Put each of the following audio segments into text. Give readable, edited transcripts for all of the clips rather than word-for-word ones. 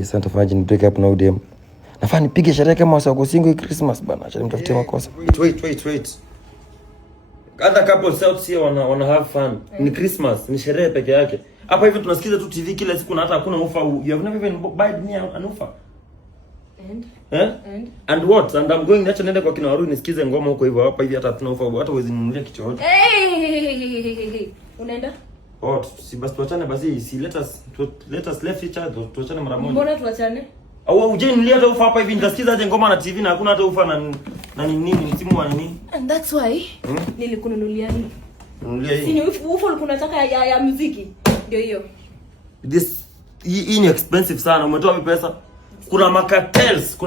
Sasa tafanya ni break up na udem. Nafaa nipige sherehe kama wako single Christmas bana. Acha nimtafutie makosa. Wait. Other couples out here wanna have fun. Ni Christmas, ni sherehe peke yake. Hapa hivi tunasikiza tu TV kila siku na hata hakuna offer. You have never even bought me an offer. And what? And I'm going nacho nenda kwa kina Waru nisikize ngoma huko hivyo. Hapa hivi hata hatuna offer. Hata uwezi ninunulia kitu chochote. Unaenda? Si basi tuachane basi. Si let us left each other. Tuachane mara moja. Mbona tuachane? Au uje nilia hata offer hapa hivi nitasikiza aje ngoma na TV na hakuna hata offer na nini msimu wa nini? And that's why nilikununulia hii. Nunulia hii. Si ni ufo unataka ya muziki. Ndio hiyo. Hii ni expensive sana. Umetoa wapi pesa? Kuna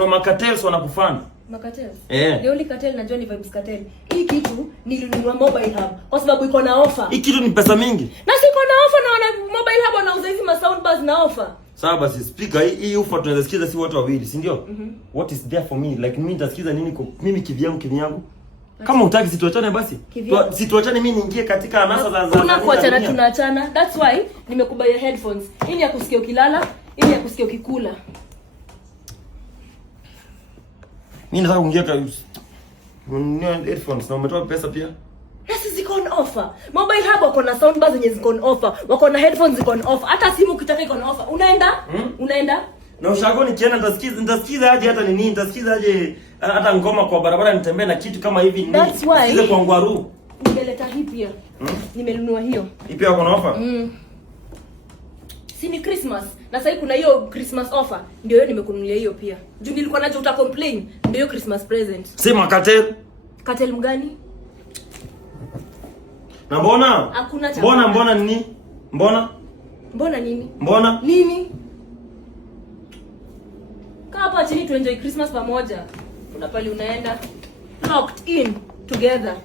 makatels wanakufana. Makatels? The only cartel najua ni Vibes Cartel. Hii kitu nilinunua Mobile Hub kwa sababu iko na offer. Hii kitu ni pesa mingi. Na siko na offer na wana Mobile Hub wanauza hizi soundbars na offer. Sawa basi speaker hii offer tunaweza sikiza si watu wawili, si ndio? What is there for me? Like mimi nitasikiza nini kwa mimi kivyangu? Kama utaki situaachane basi. Situaachane mimi niingie katika anasa za kuna kuachana tunaachana. That's why nimekubuy headphones. Hii ni ya kusikia ukilala, hii ni ya kusikia ukikula. Mimi nataka kuingia kwa headphones na umetoa pesa pia. Nasi ziko on offer. Mobile Hub wako na soundbars zenye ziko on offer. Wako na headphones ziko on offer. Hata simu ukitaka iko on offer. Unaenda? Unaenda? Na ushago nikienda nitasikiza aje hata nini? Nitasikiza aje hata ngoma kwa barabara nitembee na kitu kama hivi nini? Nisikize kwa Ngwaru. Nimeleta hii pia. Nimenunua hiyo. Hii pia wako na offer? Si ni Christmas. Na sasa kuna hiyo Christmas offer. Ndio hiyo nimekununulia hiyo pia. Juu nilikuwa nacho uta complain. Ndio hiyo Christmas present. Sema cartel. Cartel mgani? Na mbona? Hakuna cha. Mbona nini? Mbona nini? Nini? Kaa hapa chini tu enjoy Christmas pamoja. Kuna pale unaenda locked in together.